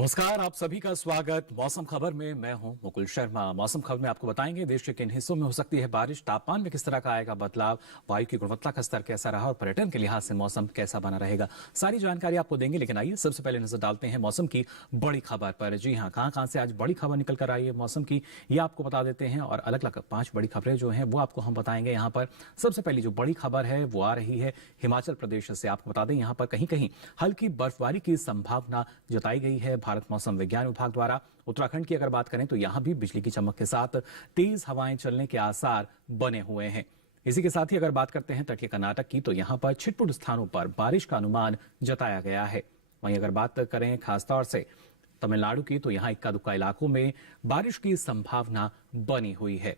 नमस्कार, आप सभी का स्वागत। मौसम खबर में मैं हूं मुकुल शर्मा। मौसम खबर में आपको बताएंगे देश के किन हिस्सों में हो सकती है बारिश, तापमान में किस तरह का आएगा बदलाव, वायु की गुणवत्ता का स्तर कैसा रहा और पर्यटन के लिहाज से मौसम कैसा बना रहेगा। सारी जानकारी आपको देंगे, लेकिन आइए सबसे पहले नजर डालते हैं मौसम की बड़ी खबर पर। जी हाँ, कहां से आज बड़ी खबर निकल कर आई है मौसम की, ये आपको बता देते हैं और अलग अलग 5 बड़ी खबरें जो हैं वो आपको हम बताएंगे। यहाँ पर सबसे पहली जो बड़ी खबर है वो आ रही है हिमाचल प्रदेश से। आपको बता दें यहाँ पर कहीं कहीं हल्की बर्फबारी की संभावना जताई गई है भारत मौसम विज्ञान विभाग द्वारा। उत्तराखंड की अगर बात करें तो यहां भी बिजली की चमक के साथ तेज हवाएं चलने के आसार बने हुए हैं। इसी के साथ ही अगर बात करते हैं तटीय कर्नाटक की, तो यहां पर छिटपुट स्थानों पर बारिश का अनुमान जताया गया है। वहीं अगर बात करें खासतौर से तमिलनाडु की, तो यहां इक्का दुक्का इलाकों में बारिश की संभावना बनी हुई है।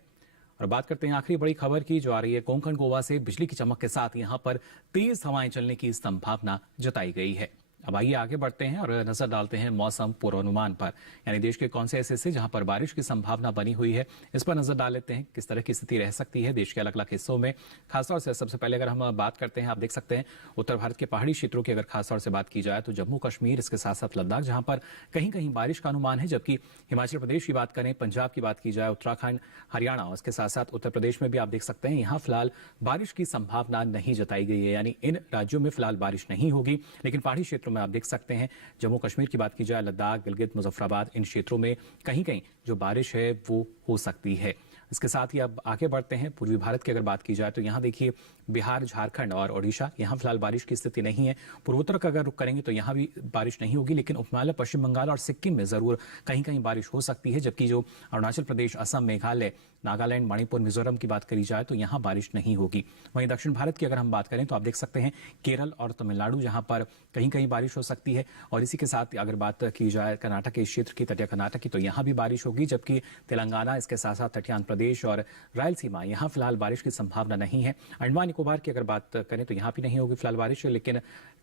और बात करते हैं आखिरी बड़ी खबर की, जो आ रही है कोंकण गोवा से। बिजली की चमक के साथ यहां पर तेज हवाएं चलने की संभावना जताई गई है। अब आइए आगे बढ़ते हैं और नजर डालते हैं मौसम पूर्वानुमान पर, यानी देश के कौन से ऐसे हिस्से जहां पर बारिश की संभावना बनी हुई है, इस पर नजर डाल लेते हैं किस तरह की स्थिति रह सकती है देश के अलग अलग हिस्सों में। खासतौर से सबसे पहले अगर हम बात करते हैं, आप देख सकते हैं उत्तर भारत के पहाड़ी क्षेत्रों की अगर खासतौर से बात की जाए तो जम्मू कश्मीर, इसके साथ साथ लद्दाख, जहां पर कहीं कहीं बारिश का अनुमान है। जबकि हिमाचल प्रदेश की बात करें, पंजाब की बात की जाए, उत्तराखंड, हरियाणा और इसके साथ साथ उत्तर प्रदेश में भी आप देख सकते हैं यहाँ फिलहाल बारिश की संभावना नहीं जताई गई है, यानी इन राज्यों में फिलहाल बारिश नहीं होगी। लेकिन पहाड़ी क्षेत्रों में आप देख सकते हैं, जम्मू कश्मीर की बात की जाए, लद्दाख, गिलगित, मुजफ्फराबाद, इन क्षेत्रों में कहीं कहीं जो बारिश है वो हो सकती है। इसके साथ ही अब आगे बढ़ते हैं पूर्वी भारत की अगर बात की जाए तो यहाँ देखिए बिहार, झारखंड और ओडिशा, यहाँ फिलहाल बारिश की स्थिति नहीं है। पूर्वोत्तर का अगर रुख करेंगे तो यहाँ भी बारिश नहीं होगी, लेकिन उपहिमालय, पश्चिम बंगाल और सिक्किम में जरूर कहीं कहीं बारिश हो सकती है। जबकि जो अरुणाचल प्रदेश, असम, मेघालय, नागालैंड, मणिपुर, मिजोरम की बात करी जाए तो यहाँ बारिश नहीं होगी। वहीं दक्षिण भारत की अगर हम बात करें तो आप देख सकते हैं केरल और तमिलनाडु, जहां पर कहीं कहीं बारिश हो सकती है। और इसी के साथ अगर बात की जाए कर्नाटक के क्षेत्र की, तटीय कर्नाटक की, तो यहाँ भी बारिश होगी। जबकि तेलंगाना, इसके साथ साथ तटीय आंध्र प्रदेश और रायलसीमा, यहाँ फिलहाल बारिश की संभावना नहीं है। अंडमान निकोबार की अगर बात करें तो यहाँ भी नहीं होगी फिलहाल बारिश। लेकिन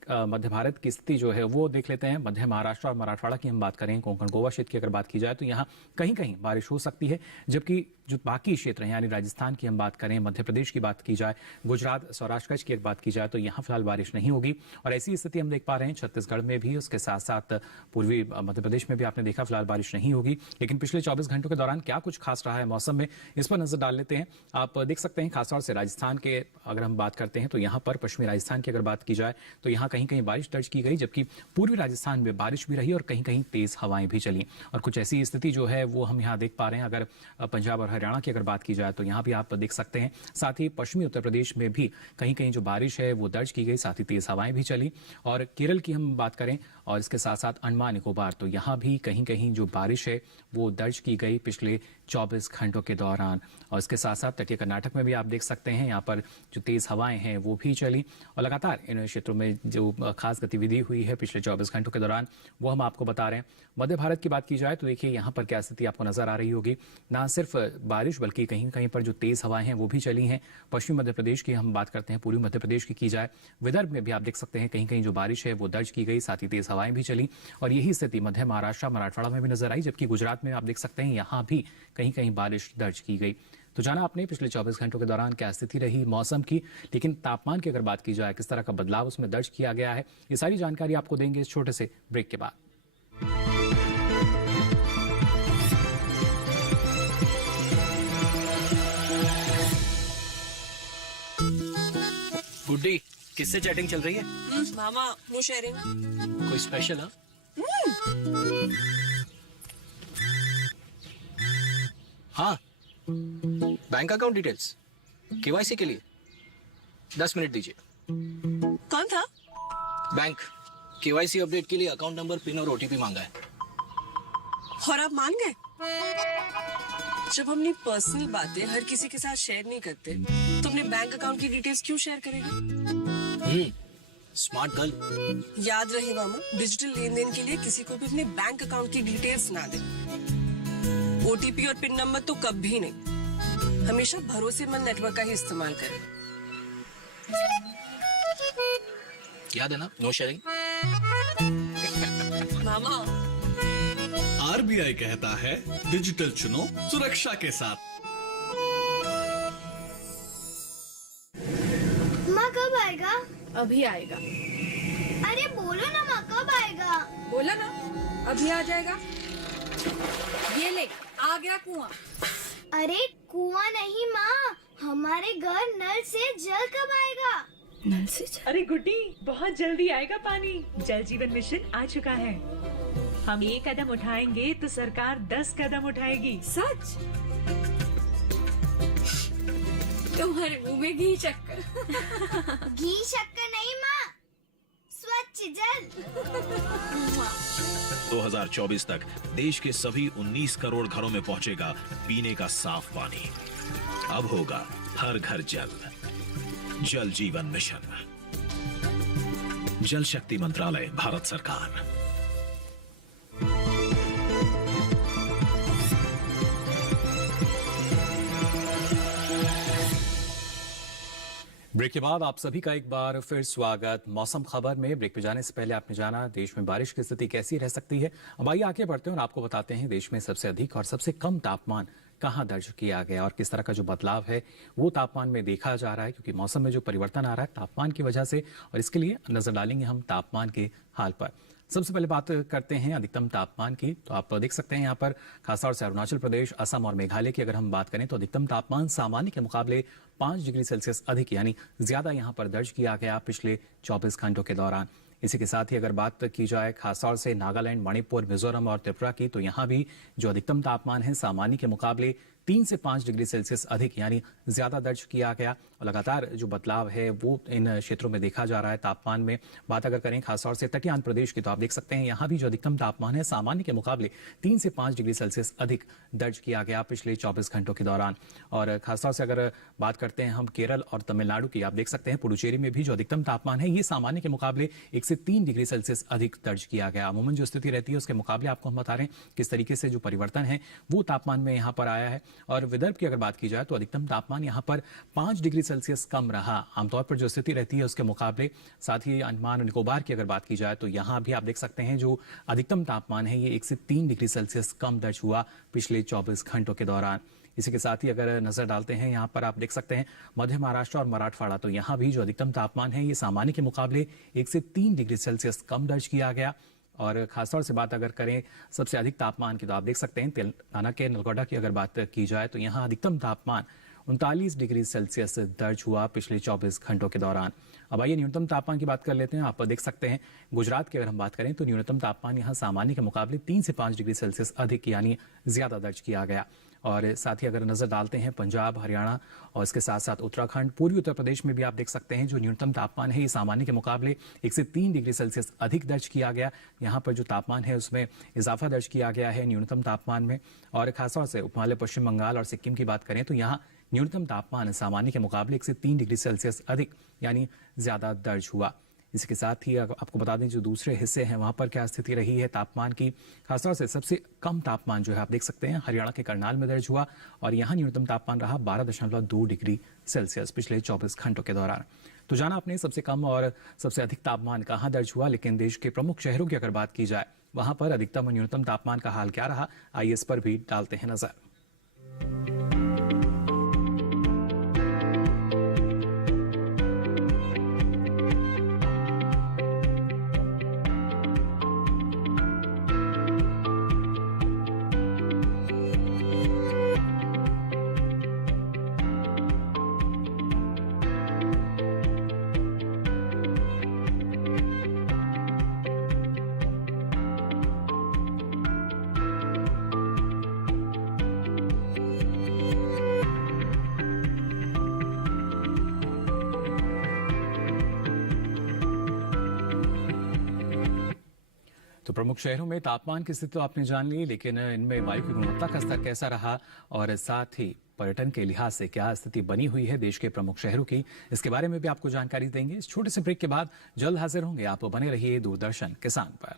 मध्य भारत की स्थिति जो है वो देख लेते हैं। मध्य महाराष्ट्र और मराठवाड़ा की हम बात करें, कोंकण गोवा क्षेत्र की अगर बात की जाए तो यहाँ कहीं कहीं बारिश हो सकती है। जबकि जो बाकी क्षेत्र हैं, यानी राजस्थान की हम बात करें, मध्य प्रदेश की बात की जाए, गुजरात, सौराष्ट्र, कच्छ की बात की जाए तो यहाँ फिलहाल बारिश नहीं होगी। और ऐसी स्थिति हम देख पा रहे हैं छत्तीसगढ़ में भी, उसके साथ साथ पूर्वी मध्य प्रदेश में भी आपने देखा फिलहाल बारिश नहीं होगी। लेकिन पिछले 24 घंटों के दौरान क्या कुछ खास रहा है मौसम में, इस पर नजर डाल लेते हैं। आप देख सकते हैं खासतौर से राजस्थान के अगर हम बात करते हैं तो यहाँ पर पश्चिमी राजस्थान की अगर बात की जाए तो यहाँ कहीं कहीं बारिश दर्ज की गई। जबकि पूर्वी राजस्थान में बारिश भी रही और कहीं कहीं तेज हवाएं भी चली। और कुछ ऐसी स्थिति जो है वो हम यहाँ देख पा रहे हैं। अगर पंजाब और हरियाणा की अगर बात की जाए तो यहाँ भी आप देख सकते हैं। साथ ही पश्चिमी उत्तर प्रदेश में भी कहीं कहीं जो बारिश है वो दर्ज की गई, साथ ही तेज हवाएं भी चली। और केरल की हम बात करें और इसके साथ साथ अंडमान निकोबार, तो यहाँ भी कहीं कहीं जो बारिश है वो दर्ज की गई पिछले 24 घंटों के दौरान। और इसके साथ साथ तटीय कर्नाटक में भी आप देख सकते हैं यहाँ पर जो तेज हवाएं हैं वो भी चली। और लगातार इन क्षेत्रों में जो खास गतिविधि हुई है पिछले 24 घंटों के दौरान वो हम आपको बता रहे हैं। मध्य भारत की बात की जाए तो देखिए यहाँ पर क्या स्थिति आपको नजर आ रही होगी। ना सिर्फ बारिश बल्कि कहीं कहीं पर जो तेज हवाएं हैं वो भी चली हैं। पश्चिमी मध्य प्रदेश की हम बात करते हैं, पूर्वी मध्य प्रदेश की जाए, विदर्भ में भी आप देख सकते हैं कहीं कहीं जो बारिश है वो दर्ज की गई, साथ ही तेज हवाएं भी चली। और यही स्थिति मध्य महाराष्ट्र, मराठवाड़ा में भी नजर आई। जबकि गुजरात में आप देख सकते हैं यहाँ भी कहीं कहीं बारिश दर्ज की गई। तो जाना आपने पिछले 24 घंटों के दौरान क्या स्थिति रही मौसम की। लेकिन तापमान की अगर बात की जाए, किस तरह का बदलाव उसमें दर्ज किया गया है, ये सारी जानकारी आपको देंगे इस छोटे से ब्रेक के बाद। गुड्डी, किससे चैटिंग चल रही है? मामा, नो शेयरिंग। कोई स्पेशल है? हाँ, बैंक अकाउंट डिटेल्स केवाईसी के लिए 10 मिनट दीजिए। कौन था? बैंक केवाईसी अपडेट के लिए अकाउंट नंबर, पिन और ओटीपी मांगा है। और आप मान गए? जब हमने पर्सनल बातें हर किसी के साथ शेयर नहीं करते तो अपने बैंक अकाउंट की डिटेल्स क्यों शेयर करेगा? Smart girl. याद रहे मामा, डिजिटल लेन देन के लिए किसी को भी अपने बैंक अकाउंट की डिटेल्स ना दें। ओटीपी और पिन नंबर तो कभी नहीं। हमेशा भरोसेमंद नेटवर्क का ही इस्तेमाल करें। याद है ना, नो शेयरिंग। मामा, आरबीआई कहता है डिजिटल चुनो सुरक्षा के साथ। माँ कब आएगा? अभी आएगा। अरे बोलो ना माँ, कब आएगा? बोला ना, अभी आ जाएगा। ये ले, आ गया कुआं। अरे कुआं नहीं माँ, हमारे घर नल से जल कब आएगा? नल से जल? अरे गुड्डी, बहुत जल्दी आएगा पानी। जल जीवन मिशन आ चुका है। हम 1 कदम उठाएंगे तो सरकार 10 कदम उठाएगी। सच? तुम्हारे मुंह में घी शक्कर। घी शक्कर नहीं माँ, स्वच्छ जल। 2024 तक देश के सभी 19 करोड़ घरों में पहुंचेगा पीने का साफ पानी। अब होगा हर घर जल। जल जीवन मिशन, जल शक्ति मंत्रालय, भारत सरकार। ब्रेक के बाद आप सभी का एक बार फिर स्वागत। मौसम खबर में ब्रेक पे जाने से पहले आपने जाना देश में बारिश की स्थिति कैसी रह सकती है। अब आइए आगे बढ़ते हैं और आपको बताते हैं देश में सबसे अधिक और सबसे कम तापमान कहां दर्ज किया गया और किस तरह का जो बदलाव है वो तापमान में देखा जा रहा है, क्योंकि मौसम में जो परिवर्तन आ रहा है तापमान की वजह से। और इसके लिए नजर डालेंगे हम तापमान के हाल पर। सबसे पहले बात करते हैं अधिकतम तापमान की। तो आप देख सकते हैं यहाँ पर खासतौर से अरुणाचल प्रदेश, असम और मेघालय की अगर हम बात करें तो अधिकतम तापमान सामान्य के मुकाबले 5 डिग्री सेल्सियस अधिक यानी ज्यादा यहाँ पर दर्ज किया गया पिछले 24 घंटों के दौरान। इसी के साथ ही अगर बात की जाए खासतौर से नागालैंड, मणिपुर, मिजोरम और त्रिपुरा की, तो यहाँ भी जो अधिकतम तापमान है सामान्य के मुकाबले 3 से 5 डिग्री सेल्सियस अधिक यानी ज्यादा दर्ज किया गया। और लगातार जो बदलाव है वो इन क्षेत्रों में देखा जा रहा है तापमान में। बात अगर करें खासतौर से तटीय आंध्र प्रदेश की, तो आप देख सकते हैं यहाँ भी जो अधिकतम तापमान है सामान्य के मुकाबले 3 से 5 डिग्री सेल्सियस अधिक दर्ज किया गया पिछले 24 घंटों के दौरान। और खासतौर से अगर बात करते हैं हम केरल और तमिलनाडु की, आप देख सकते हैं पुडुचेरी में भी जो अधिकतम तापमान है ये सामान्य के मुकाबले 1 से 3 डिग्री सेल्सियस अधिक दर्ज किया गया। अमूमन जो स्थिति रहती है उसके मुकाबले आपको हम बता रहे हैं किस तरीके से जो परिवर्तन है वो तापमान में यहाँ पर आया है। और विदर्भ की अगर बात की जाए तो अधिकतम तापमान यहाँ पर 5 डिग्री सेल्सियस कम रहा आमतौर पर जो स्थिति रहती है उसके मुकाबले। साथ ही अंडमान और निकोबार की अगर बात की जाए तो यहाँ भी आप देख सकते हैं जो अधिकतम तापमान है ये 1 से 3 डिग्री सेल्सियस कम दर्ज हुआ पिछले 24 घंटों के दौरान। इसी के साथ ही अगर नजर डालते हैं यहाँ पर आप देख सकते हैं मध्य महाराष्ट्र और मराठवाड़ा, तो यहाँ भी जो अधिकतम तापमान है ये सामान्य के मुकाबले 1 से 3 डिग्री सेल्सियस कम दर्ज किया गया। और खासतौर से बात अगर करें सबसे अधिक तापमान की, तो आप देख सकते हैं तेलंगाना के नलगोंडा की अगर बात की जाए तो यहाँ अधिकतम तापमान 39 डिग्री सेल्सियस दर्ज हुआ पिछले 24 घंटों के दौरान। अब आइए न्यूनतम तापमान की बात कर लेते हैं। आप देख सकते हैं गुजरात की अगर हम बात करें तो न्यूनतम तापमान यहाँ सामान्य के मुकाबले 3 से 5 डिग्री सेल्सियस अधिक यानी ज्यादा दर्ज किया गया। और साथ ही अगर नजर डालते हैं पंजाब, हरियाणा और इसके साथ साथ उत्तराखंड, पूर्वी उत्तर प्रदेश में भी आप देख सकते हैं जो न्यूनतम तापमान है ये सामान्य के मुकाबले 1 से 3 डिग्री सेल्सियस अधिक दर्ज किया गया। यहाँ पर जो तापमान है उसमें इजाफा दर्ज किया गया है न्यूनतम तापमान में। और खासतौर से उपमहाद्वीप पश्चिम बंगाल और सिक्किम की बात करें तो यहाँ न्यूनतम तापमान सामान्य के मुकाबले 1 से 3 डिग्री सेल्सियस अधिक यानी ज्यादा दर्ज हुआ। इसके साथ ही आपको बता दें जो दूसरे हिस्से हैं वहां पर क्या स्थिति रही है तापमान की। खासतौर से सबसे कम तापमान जो है आप देख सकते हैं हरियाणा के करनाल में दर्ज हुआ और यहाँ न्यूनतम तापमान रहा 12.2 डिग्री सेल्सियस पिछले 24 घंटों के दौरान। तो जाना आपने सबसे कम और सबसे अधिक तापमान कहाँ दर्ज हुआ, लेकिन देश के प्रमुख शहरों की अगर बात की जाए वहां पर अधिकतम और न्यूनतम तापमान का हाल क्या रहा, आइए इस पर भी डालते हैं नजर। तो प्रमुख शहरों में तापमान की स्थिति तो आपने जान ली, लेकिन इनमें वायु की गुणवत्ता का स्तर कैसा रहा और साथ ही पर्यटन के लिहाज से क्या स्थिति बनी हुई है देश के प्रमुख शहरों की, इसके बारे में भी आपको जानकारी देंगे। इस छोटे से ब्रेक के बाद जल्द हाजिर होंगे। आप बने रहिए दूरदर्शन किसान पर।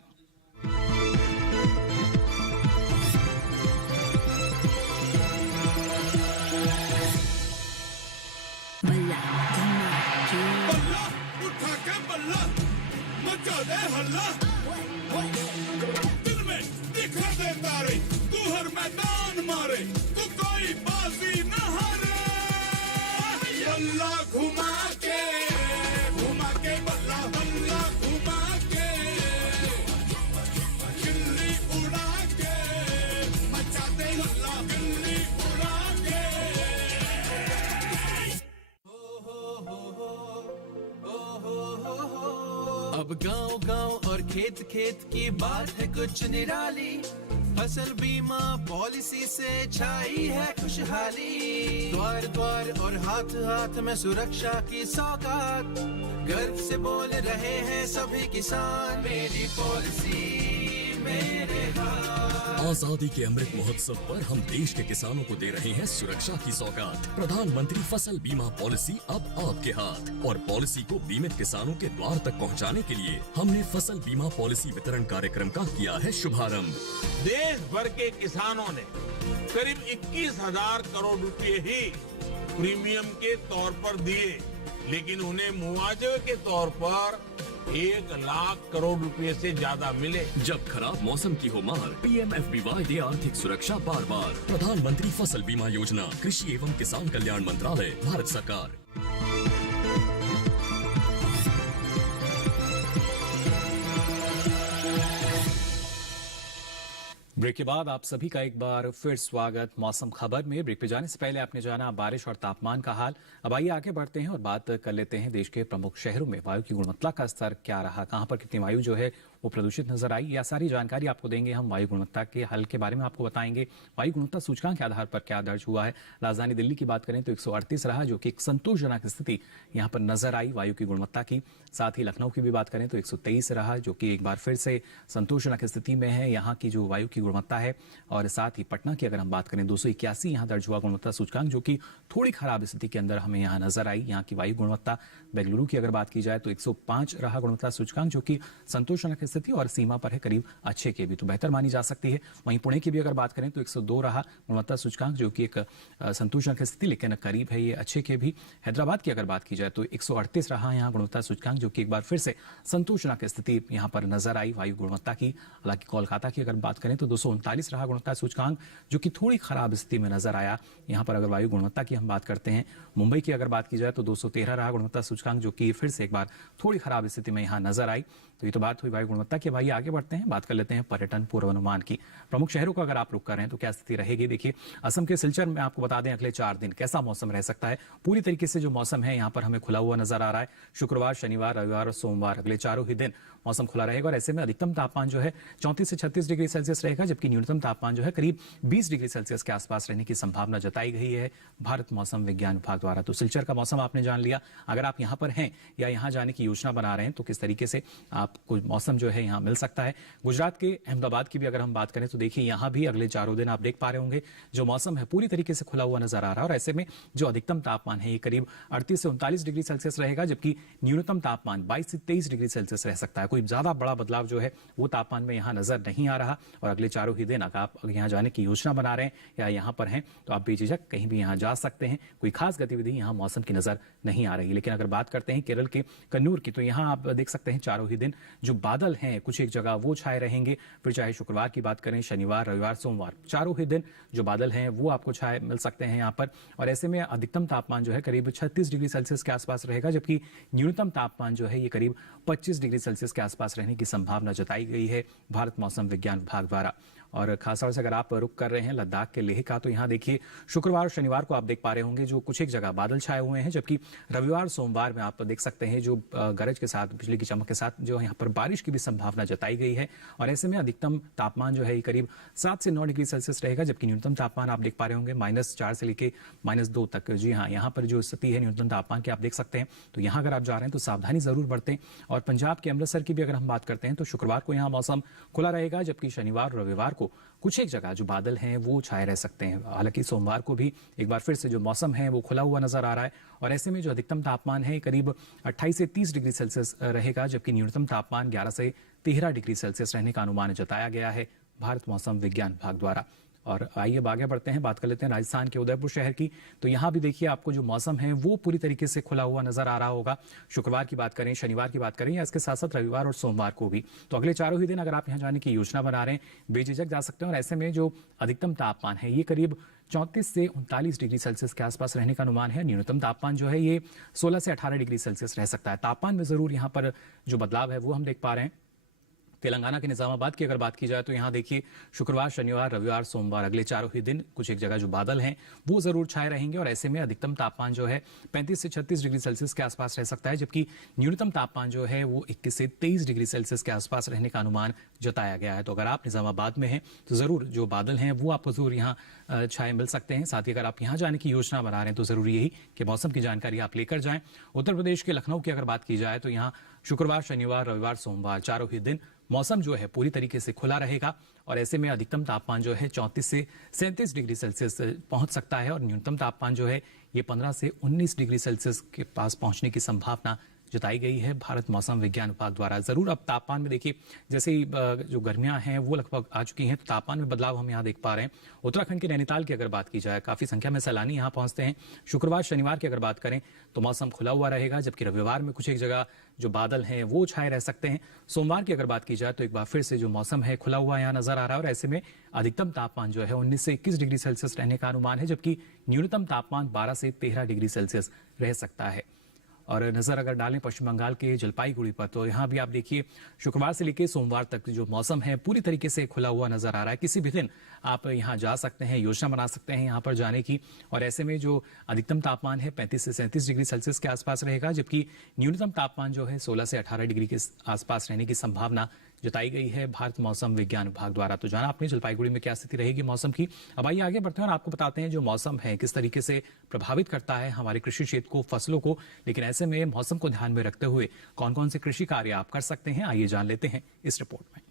उठा के बल्ला मचा दे हल्ला, दिल में दिखा दे तारे, तू हर मैदान मारे, तू कोई बाजी न हारे। बल्ला घुमा के बल्ला बल्ला घुमा के, खिल्ली अब गांव गांव और खेत खेत की बात है कुछ निराली। फसल बीमा पॉलिसी से छाई है खुशहाली। द्वार द्वार और हाथ हाथ में सुरक्षा की सौगात। गर्व से बोल रहे हैं सभी किसान, मेरी पॉलिसी मेरे हाथ। आजादी के अमृत महोत्सव पर हम देश के किसानों को दे रहे हैं सुरक्षा की सौगात। प्रधानमंत्री फसल बीमा पॉलिसी अब आपके हाथ, और पॉलिसी को बीमित किसानों के द्वार तक पहुंचाने के लिए हमने फसल बीमा पॉलिसी वितरण कार्यक्रम का किया है शुभारंभ। देश भर के किसानों ने करीब 21,000 करोड़ रुपए ही प्रीमियम के तौर पर दिए, लेकिन उन्हें मुआवजे के तौर पर 1 लाख करोड़ रुपए से ज्यादा मिले। जब खराब मौसम की हो मार, PMFBY दे आर्थिक सुरक्षा बार बार। प्रधानमंत्री फसल बीमा योजना, कृषि एवं किसान कल्याण मंत्रालय, भारत सरकार। ब्रेक के बाद आप सभी का एक बार फिर स्वागत मौसम खबर में। ब्रेक पे जाने से पहले आपने जाना बारिश और तापमान का हाल। अब आइए आगे बढ़ते हैं और बात कर लेते हैं देश के प्रमुख शहरों में वायु की गुणवत्ता का स्तर क्या रहा, कहां पर कितनी वायु जो है वो प्रदूषित नजर आई। यह सारी जानकारी आपको देंगे हम। वायु गुणवत्ता के हल के बारे में आपको बताएंगे। वायु गुणवत्ता सूचकांक के आधार पर क्या दर्ज हुआ है। राजधानी दिल्ली की बात करें तो 138 रहा, जो कि एक संतोषजनक स्थिति यहां पर नजर आई वायु की गुणवत्ता की। साथ ही लखनऊ की भी बात करें तो 123 रहा, जो कि एक बार फिर से संतोषजनक स्थिति में है यहाँ की जो वायु की गुणवत्ता है। और साथ ही पटना की अगर हम बात करें 281 यहाँ दर्ज हुआ गुणवत्ता सूचकांक, जो कि थोड़ी खराब स्थिति के अंदर हमें यहाँ नजर आई यहाँ की वायु गुणवत्ता। बेंगलुरु की अगर बात की जाए तो 105 रहा गुणवत्ता सूचकांक, जो कि संतोषजनक स्थिति और सीमा पर है, करीब अच्छे के भी तो बेहतर मानी जा सकती है। वहीं पुणे की भी अगर बात करें तो 102 रहा गुणवत्ता सूचकांक, जो कि एक संतोषजनक स्थिति लेकिन करीब है ये अच्छे के भी। हैदराबाद की अगर बात की जाए तो 138 रहा यहाँ गुणवत्ता सूचकांक, जो कि एक बार फिर से संतोषजनक स्थिति यहाँ पर नजर आई वायु गुणवत्ता की। हालांकि कोलकाता की अगर बात करें तो 239 रहा गुणवत्ता सूचकांक, जो कि थोड़ी खराब स्थिति में नजर आया यहाँ पर अगर वायु गुणवत्ता की हम बात करते हैं। मुंबई की अगर बात की जाए तो 213 रहा गुणवत्ता सूचकांक, जो कि फिर से एक बार थोड़ी खराब स्थिति में यहाँ नजर आई। तो ये तो बात हुई वायु गुणवत्ता की। भाई आगे बढ़ते हैं, बात कर लेते हैं पर्यटन पूर्वानुमान की। प्रमुख शहरों का अगर आप रुक कर रहे हैं तो क्या स्थिति रहेगी। देखिए असम के सिलचर में आपको बता दें अगले 4 दिन कैसा मौसम रह सकता है। पूरी तरीके से जो मौसम है यहाँ पर हमें खुला हुआ नजर आ रहा है। शुक्रवार, शनिवार, रविवार और सोमवार अगले चारों ही दिन मौसम खुला रहेगा, और ऐसे में अधिकतम तापमान जो है 34 से 36 डिग्री सेल्सियस रहेगा, जबकि न्यूनतम तापमान जो है करीब 20 डिग्री सेल्सियस के आसपास रहने की संभावना जताई गई है भारत मौसम विज्ञान विभाग द्वारा। तो सिलचर का मौसम आपने जान लिया। अगर आप यहाँ पर हैं या यहाँ जाने की योजना बना रहे हैं तो किस तरीके से आपको मौसम जो है यहाँ मिल सकता है। गुजरात के अहमदाबाद की भी अगर हम बात करें तो देखिए यहाँ भी अगले 4 दिन आप देख पा रहे होंगे जो मौसम है पूरी तरीके से खुला हुआ नजर आ रहा है, और ऐसे में जो अधिकतम तापमान है ये करीब 38 से 39 डिग्री सेल्सियस रहेगा, जबकि न्यूनतम तापमान 22 से 23 डिग्री सेल्सियस रह सकता है। कोई ज्यादा बड़ा बदलाव जो है वो तापमान में यहाँ नजर नहीं आ रहा। और अगले 4 ही दिन अगर आप यहाँ जाने की योजना बना रहे हैं या यहाँ पर हैं तो आप बेझिझक कहीं भी यहाँ जा सकते हैं। कोई खास गतिविधि यहाँ मौसम की नजर नहीं आ रही। लेकिन अगर बात करते हैं केरल के कन्नूर की, तो यहाँ आप देख सकते हैं 4 ही दिन जो बादल हैं कुछ एक जगह वो छाए रहेंगे। फिर चाहे शुक्रवार की बात करें, शनिवार, रविवार, सोमवार, 4 ही दिन जो बादल हैं वो आपको छाए मिल सकते हैं यहाँ पर। और ऐसे में अधिकतम तापमान जो है करीब 36 डिग्री सेल्सियस के आसपास रहेगा, जबकि न्यूनतम तापमान जो है ये करीब 25 डिग्री सेल्सियस के आसपास रहने की संभावना जताई गई है भारत मौसम विज्ञान विभाग द्वारा। और खासतौर से अगर आप रुक कर रहे हैं लद्दाख के लेह का, तो यहाँ देखिए शुक्रवार और शनिवार को आप देख पा रहे होंगे जो कुछ एक जगह बादल छाए हुए हैं, जबकि रविवार सोमवार में आप देख सकते हैं जो गरज के साथ, बिजली की चमक के साथ जो यहाँ पर बारिश की भी संभावना जताई गई है। और ऐसे में अधिकतम तापमान जो है करीब 7 से 9 डिग्री सेल्सियस रहेगा, जबकि न्यूनतम तापमान आप देख पा रहे होंगे -4 से लेकर -2 तक। जी हाँ, यहाँ पर जो स्थिति है न्यूनतम तापमान की आप देख सकते हैं। तो यहाँ अगर आप जा रहे हैं तो सावधानी जरूर बरतें। और पंजाब के अमृतसर की भी अगर हम बात करते हैं तो शुक्रवार को यहाँ मौसम खुला रहेगा, जबकि शनिवार और रविवार को कुछ एक जगह जो बादल हैं वो छाए रह सकते हैं। हालांकि सोमवार को भी एक बार फिर से जो मौसम है वो खुला हुआ नजर आ रहा है, और ऐसे में जो अधिकतम तापमान है करीब 28 से 30 डिग्री सेल्सियस रहेगा, जबकि न्यूनतम तापमान 11 से 13 डिग्री सेल्सियस रहने का अनुमान जताया गया है भारत मौसम विज्ञान विभाग द्वारा। और आइए आगे बढ़ते हैं, बात कर लेते हैं राजस्थान के उदयपुर शहर की। तो यहाँ भी देखिए आपको जो मौसम है वो पूरी तरीके से खुला हुआ नजर आ रहा होगा। शुक्रवार की बात करें, शनिवार की बात करें, या इसके साथ साथ रविवार और सोमवार को भी। तो अगले 4 ही दिन अगर आप यहाँ जाने की योजना बना रहे हैं बेझिझक जा सकते हैं। और ऐसे में जो अधिकतम तापमान है ये करीब 34 से 39 डिग्री सेल्सियस के आसपास रहने का अनुमान है। न्यूनतम तापमान जो है ये 16 से 18 डिग्री सेल्सियस रह सकता है। तापमान में जरूर यहाँ पर जो बदलाव है वो हम देख पा रहे हैं। तेलंगाना के निजामाबाद की अगर बात की जाए तो यहाँ देखिए शुक्रवार, शनिवार, रविवार, सोमवार अगले चारों ही दिन कुछ एक जगह जो बादल हैं वो जरूर छाए रहेंगे और ऐसे में अधिकतम तापमान जो है 35 से 36 डिग्री सेल्सियस के आसपास रह सकता है, जबकि न्यूनतम तापमान जो है वो 21 से 23 डिग्री सेल्सियस के आसपास रहने का अनुमान जताया गया है। तो अगर आप निजामाबाद में हैं तो जरूर जो बादल हैं वो आपको जरूर यहाँ छाए मिल सकते हैं। साथ ही अगर आप यहाँ जाने की योजना बना रहे हैं तो जरूरी यही कि मौसम की जानकारी आप लेकर जाएं। उत्तर प्रदेश के लखनऊ की अगर बात की जाए तो यहाँ शुक्रवार, शनिवार, रविवार, सोमवार चारों ही दिन मौसम जो है पूरी तरीके से खुला रहेगा और ऐसे में अधिकतम तापमान जो है 34 से 37 डिग्री सेल्सियस पहुंच सकता है और न्यूनतम तापमान जो है ये 15 से 19 डिग्री सेल्सियस के पास पहुंचने की संभावना जताई गई है भारत मौसम विज्ञान विभाग द्वारा। जरूर अब तापमान में देखिए जैसे ही जो गर्मियां हैं वो लगभग आ चुकी हैं तो तापमान में बदलाव हम यहाँ देख पा रहे हैं। उत्तराखंड के नैनीताल की अगर बात की जाए काफी संख्या में सैलानी यहाँ पहुंचते हैं। शुक्रवार, शनिवार की अगर बात करें तो मौसम खुला हुआ रहेगा, जबकि रविवार में कुछ एक जगह जो बादल हैं वो छाए रह सकते हैं। सोमवार की अगर बात की जाए तो एक बार फिर से जो मौसम है खुला हुआ यहाँ नजर आ रहा है और ऐसे में अधिकतम तापमान जो है 19 से 21 डिग्री सेल्सियस रहने का अनुमान है, जबकि न्यूनतम तापमान 12 से 13 डिग्री सेल्सियस रह सकता है। और नजर अगर डालें पश्चिम बंगाल के जलपाईगुड़ी पर तो यहाँ भी आप देखिए शुक्रवार से लेकर सोमवार तक जो मौसम है पूरी तरीके से खुला हुआ नजर आ रहा है। किसी भी दिन आप यहाँ जा सकते हैं, योजना बना सकते हैं यहाँ पर जाने की और ऐसे में जो अधिकतम तापमान है 35 से 37 डिग्री सेल्सियस के आसपास रहेगा, जबकि न्यूनतम तापमान जो है 16 से 18 डिग्री के आसपास रहने की संभावना जताई गई है भारत मौसम विज्ञान विभाग द्वारा। तो जाना आपने जलपाईगुड़ी में क्या स्थिति रहेगी मौसम की। अब आइए आगे बढ़ते हैं और आपको बताते हैं जो मौसम है किस तरीके से प्रभावित करता है हमारे कृषि क्षेत्र को, फसलों को, लेकिन ऐसे में मौसम को ध्यान में रखते हुए कौन कौन से कृषि कार्य आप कर सकते हैं, आइए जान लेते हैं इस रिपोर्ट में।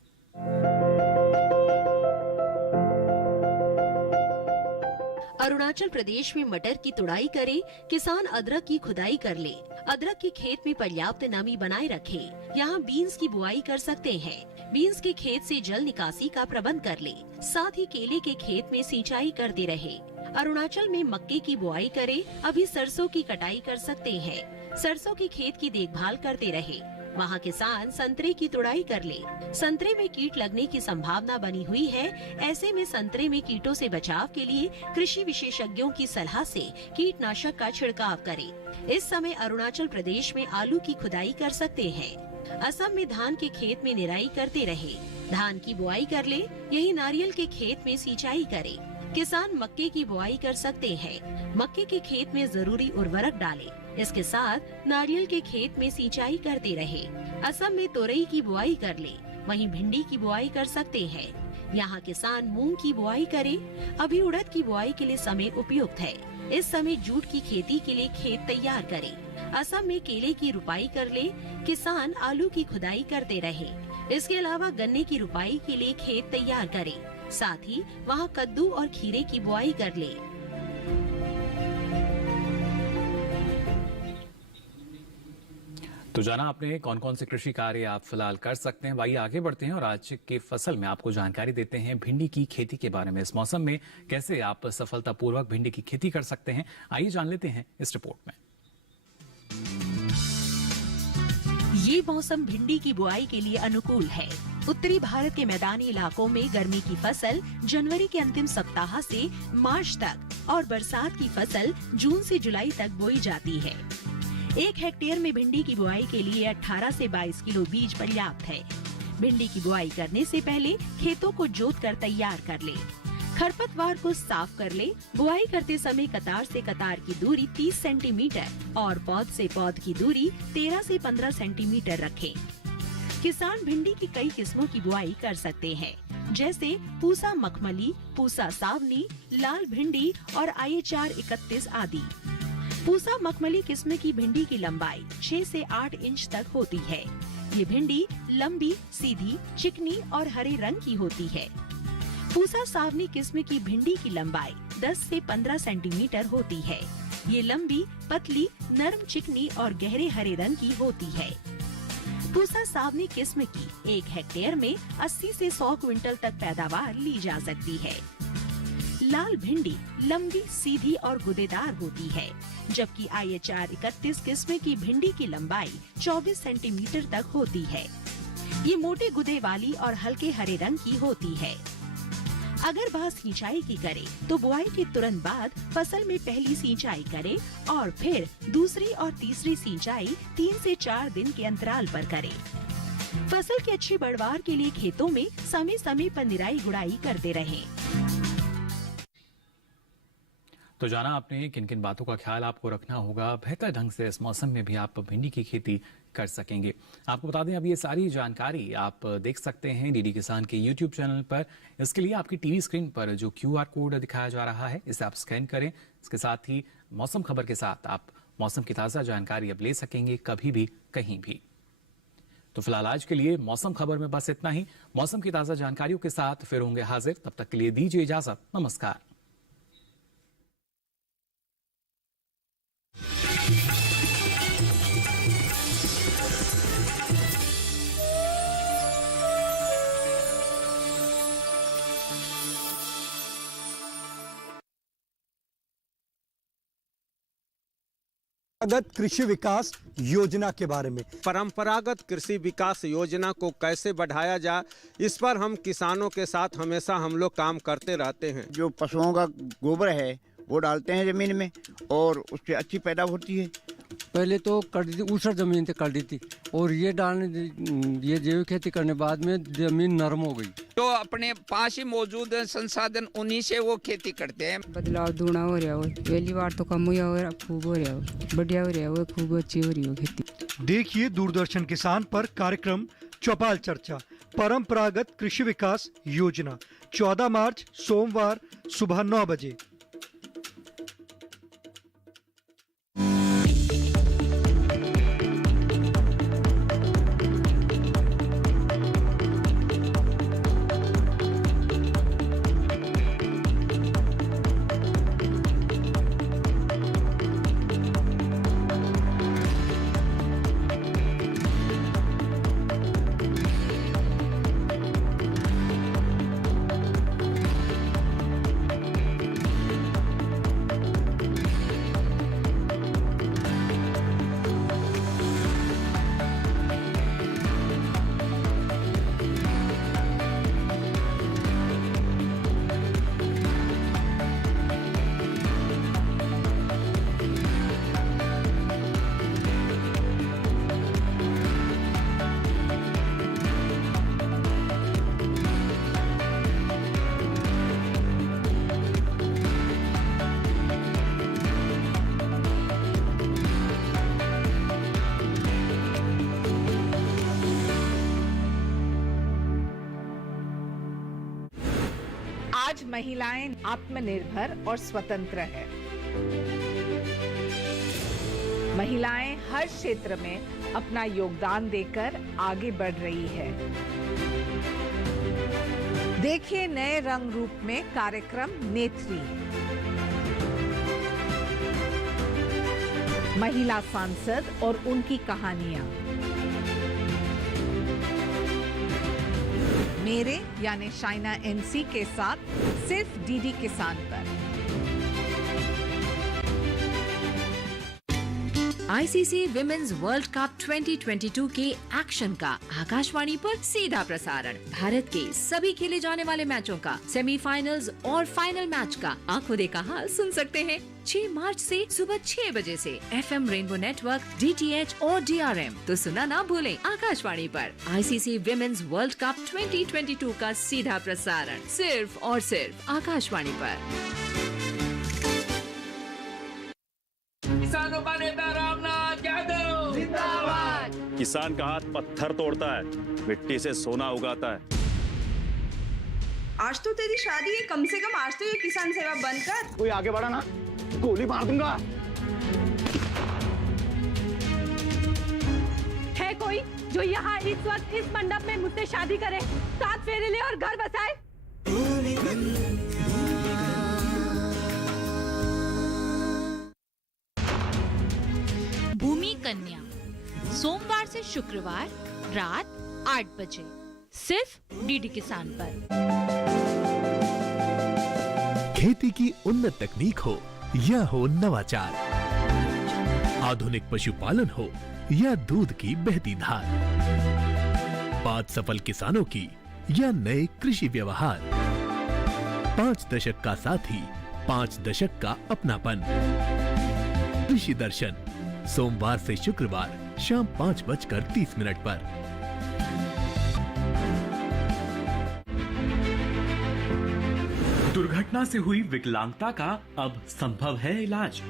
अरुणाचल प्रदेश में मटर की तुड़ाई करे, किसान अदरक की खुदाई कर ले। अदरक के खेत में पर्याप्त नमी बनाए रखे। यहाँ बीन्स की बुआई कर सकते हैं। बीन्स के खेत से जल निकासी का प्रबंध कर ले। साथ ही केले के खेत में सिंचाई करते रहे। अरुणाचल में मक्के की बुआई करे, अभी सरसों की कटाई कर सकते हैं। सरसों की खेत की देखभाल करते रहे। वहाँ किसान संतरे की तुड़ाई कर ले। संतरे में कीट लगने की संभावना बनी हुई है, ऐसे में संतरे में कीटों से बचाव के लिए कृषि विशेषज्ञों की सलाह से कीटनाशक का छिड़काव करें। इस समय अरुणाचल प्रदेश में आलू की खुदाई कर सकते हैं। असम में धान के खेत में निराई करते रहे। धान की बुआई कर ले, यही नारियल के खेत में सिंचाई करे। किसान मक्के की बुआई कर सकते हैं। मक्के के खेत में जरूरी उर्वरक डालें। इसके साथ नारियल के खेत में सिंचाई करते रहे। असम में तोरई की बुआई कर ले, वहीं भिंडी की बुआई कर सकते हैं। यहाँ किसान मूंग की बुआई करे। अभी उड़द की बुआई के लिए समय उपयुक्त है। इस समय जूट की खेती के लिए खेत तैयार करे। असम में केले की रुपाई कर ले। किसान आलू की खुदाई करते रहे। इसके अलावा गन्ने की रुपाई के लिए खेत तैयार करे। साथ ही वहाँ कद्दू और खीरे की बुआई कर ले। तो जाना आपने कौन कौन से कृषि कार्य आप फिलहाल कर सकते हैं। भाई आगे बढ़ते हैं और आज के फसल में आपको जानकारी देते हैं भिंडी की खेती के बारे में। इस मौसम में कैसे आप सफलतापूर्वक भिंडी की खेती कर सकते हैं, आइए जान लेते हैं इस रिपोर्ट में। ये मौसम भिंडी की बुआई के लिए अनुकूल है। उत्तरी भारत के मैदानी इलाकों में गर्मी की फसल जनवरी के अंतिम सप्ताह से मार्च तक और बरसात की फसल जून से जुलाई तक बोई जाती है। 1 हेक्टेयर में भिंडी की बुआई के लिए 18 से 22 किलो बीज पर्याप्त है। भिंडी की बुआई करने से पहले खेतों को जोत कर तैयार कर ले। खरपतवार को साफ कर ले। बुआई करते समय कतार से कतार की दूरी 30 सेंटीमीटर और पौध से पौध की दूरी 13 से 15 सेंटीमीटर रखें। किसान भिंडी की कई किस्मों की बुआई कर सकते हैं, जैसे पूसा मखमली, पूसा सावनी, लाल भिंडी और IHR 31 आदि। पूसा मखमली किस्म की भिंडी की लंबाई 6 से 8 इंच तक होती है। ये भिंडी लंबी, सीधी, चिकनी और हरे रंग की होती है। पूसा सावनी किस्म की भिंडी की लंबाई 10 से 15 सेंटीमीटर होती है। ये लंबी, पतली, नरम, चिकनी और गहरे हरे रंग की होती है। पूसा सावनी किस्म की 1 हेक्टेयर में 80 से 100 क्विंटल तक पैदावार ली जा सकती है। लाल भिंडी लंबी, सीधी और गुदेदार होती है, जबकि IHR 31 किस्म की भिंडी की लंबाई 24 सेंटीमीटर तक होती है। ये मोटे गुदे वाली और हल्के हरे रंग की होती है। अगर बात सिंचाई की करें तो बुआई के तुरंत बाद फसल में पहली सिंचाई करें और फिर दूसरी और तीसरी सिंचाई 3 से 4 दिन के अंतराल पर करें। फसल की अच्छी पैदावार के लिए खेतों में समय समय पर निराई गुड़ाई करते रहें। तो जाना आपने किन किन बातों का ख्याल आपको रखना होगा, बेहतर ढंग से इस मौसम में भी आप भिंडी की खेती कर सकेंगे। आपको बता दें, अब ये सारी जानकारी आप देख सकते हैं डीडी किसान के YouTube चैनल पर। इसके लिए आपकी टीवी स्क्रीन पर जो QR कोड दिखाया जा रहा है, इसे आप स्कैन करें। इसके साथ ही मौसम खबर के साथ आप मौसम की ताज़ा जानकारी अब ले सकेंगे, कभी भी कहीं भी। तो फिलहाल आज के लिए मौसम खबर में बस इतना ही। मौसम की ताज़ा जानकारियों के साथ फिर होंगे हाजिर, तब तक के लिए दीजिए इजाजत। नमस्कार। परंपरागत कृषि विकास योजना के बारे में। परंपरागत कृषि विकास योजना को कैसे बढ़ाया जाए, इस पर हम किसानों के साथ हमेशा हम लोग काम करते रहते हैं। जो पशुओं का गोबर है वो डालते हैं जमीन में और उससे अच्छी पैदा होती है। पहले तो कर दी थी, ऊसर जमीन से कर दी थी, और ये जैविक खेती करने बाद में जमीन नरम हो गई। तो अपने पास ही मौजूद संसाधन, उन्हीं से वो खेती करते हैं। बदलाव दूना हो रहा हो, पहली बार तो कम हो रहा, खूब हो रहा हो, बढ़िया हो रहा हो, खूब अच्छी हो रही हो खेती। देखिए दूरदर्शन किसान पर कार्यक्रम चौपाल चर्चा परंपरागत कृषि विकास योजना 14 मार्च सोमवार सुबह 9 बजे। आज महिलाएं आत्मनिर्भर और स्वतंत्र है। महिलाएं हर क्षेत्र में अपना योगदान देकर आगे बढ़ रही है। देखिए नए रंग रूप में कार्यक्रम नेत्री। महिला सांसद और उनकी कहानियां। मेरे यानी शाइना एनसी के साथ सिर्फ डीडी किसान पर। आईसीसी विमेन्स वर्ल्ड कप 2022 के एक्शन का आकाशवाणी पर सीधा प्रसारण। भारत के सभी खेले जाने वाले मैचों का, सेमीफाइनल्स और फाइनल मैच का आंखों देखा हाल सुन सकते हैं 6 मार्च से सुबह 6 बजे से FM रेनबो नेटवर्क, DTH और DRM। तो सुना ना भूलें आकाशवाणी पर आईसीसी विमेन्स वर्ल्ड कप 2022 का सीधा प्रसारण सिर्फ और सिर्फ आकाशवाणी पर। किसानों का नेता रामनाथ यादव जिंदाबाद। किसान का हाथ पत्थर तोड़ता है, मिट्टी से सोना उगाता है। आज तो तेरी शादी है, कम से कम आज तो ये किसान सेवा बंद कर। कोई आगे बढ़ा ना, गोली मार दूंगा। है कोई जो यहाँ इस वक्त इस मंडप में मुझसे शादी करे, 7 फेरे ले और घर बसाए? भूमि कन्या सोमवार से शुक्रवार रात 8 बजे सिर्फ डीडी किसान पर। खेती की उन्नत तकनीक हो या हो नवाचार, आधुनिक पशुपालन हो या दूध की बहती धार, 5 सफल किसानों की या नए कृषि व्यवहार, 5 दशक का साथी, 5 दशक का अपनापन। कृषि दर्शन सोमवार से शुक्रवार शाम 5:30 पर। दुर्घटना से हुई विकलांगता का अब संभव है इलाज।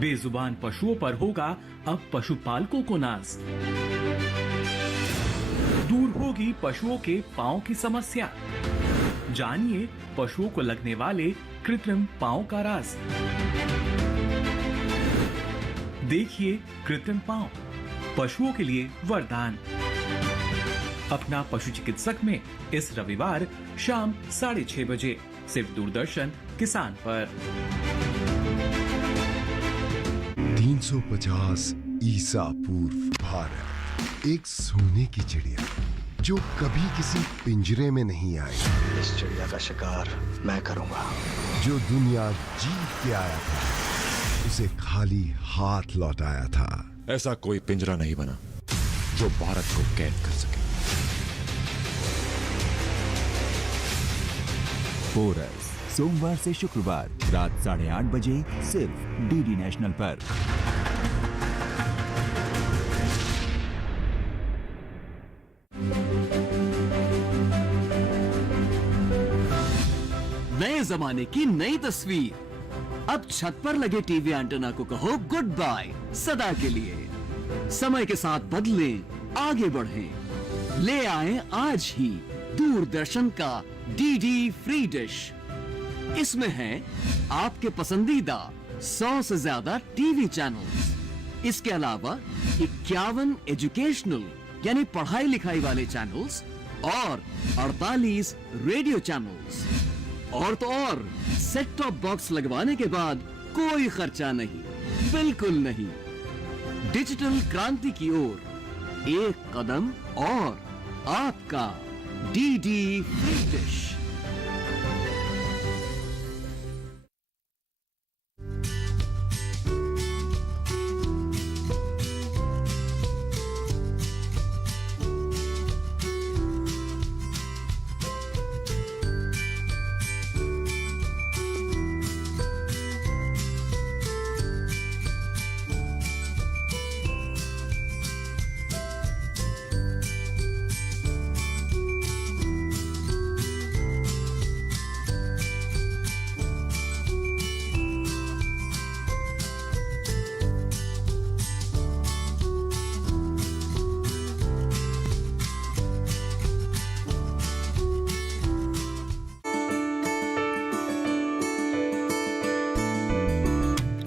बेजुबान पशुओं पर होगा अब पशुपालकों को नाज। दूर होगी पशुओं के पांव की समस्या। जानिए पशुओं को लगने वाले कृत्रिम पांव का राज। देखिए कृत्रिम पांव, पशुओं के लिए वरदान। अपना पशु चिकित्सक में इस रविवार शाम 6:30 बजे सिर्फ दूरदर्शन किसान पर। 350 ईसा पूर्व भारत, एक सोने की चिड़िया जो कभी किसी पिंजरे में नहीं आई। इस चिड़िया का शिकार मैं करूंगा। जो दुनिया जीत के आया था, उसे खाली हाथ लौटाया था। ऐसा कोई पिंजरा नहीं बना जो भारत को कैद कर सके। पोरस, सोमवार से शुक्रवार रात 8:30 बजे सिर्फ डीडी नेशनल पर। नए जमाने की नई तस्वीर। अब छत पर लगे टीवी एंटेना को कहो गुड बाय सदा के लिए। समय के साथ बदलें, आगे बढ़ें। ले आए आज ही दूरदर्शन का डीडी फ्री डिश। इसमें है आपके पसंदीदा 100 से ज्यादा टीवी चैनल्स। इसके अलावा 51 एजुकेशनल यानी पढ़ाई लिखाई वाले चैनल्स और 48 रेडियो चैनल्स। और तो और सेट टॉप बॉक्स लगवाने के बाद कोई खर्चा नहीं, बिल्कुल नहीं। डिजिटल क्रांति की ओर एक कदम और आपका डीडी फ्री डिश।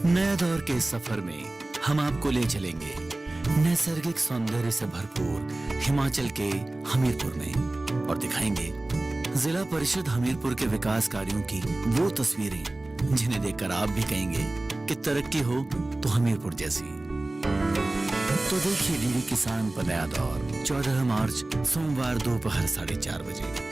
नए दौर के सफर में हम आपको ले चलेंगे नैसर्गिक सौंदर्य से भरपूर हिमाचल के हमीरपुर में और दिखाएंगे जिला परिषद हमीरपुर के विकास कार्यों की वो तस्वीरें जिन्हें देखकर आप भी कहेंगे कि तरक्की हो तो हमीरपुर जैसी। तो देखिए डीडी किसान पर नया दौर 14 मार्च सोमवार दोपहर 4:30 बजे।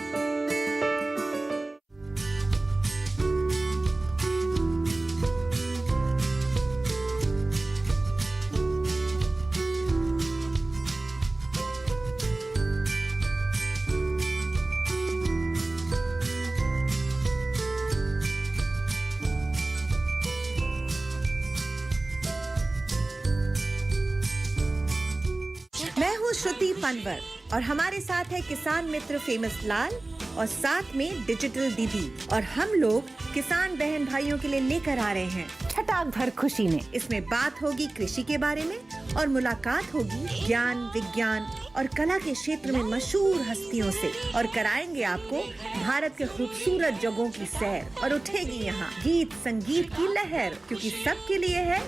मैं हूँ श्रुति पनवर और हमारे साथ है किसान मित्र फेमस लाल और साथ में डिजिटल दीदी और हम लोग किसान बहन भाइयों के लिए लेकर आ रहे हैं छटाक भर खुशी में। इसमें बात होगी कृषि के बारे में और मुलाकात होगी ज्ञान विज्ञान और कला के क्षेत्र में मशहूर हस्तियों से और कराएंगे आपको भारत के खूबसूरत जगहों की सैर और उठेगी यहाँ गीत संगीत की लहर क्योंकि सबके लिए है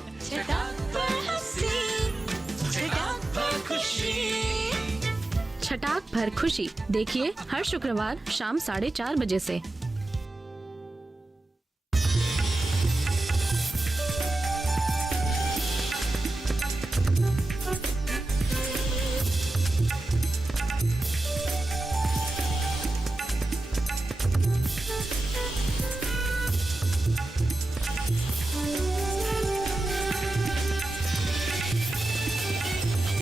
छटाक भर खुशी। देखिए हर शुक्रवार शाम 4:30 बजे से।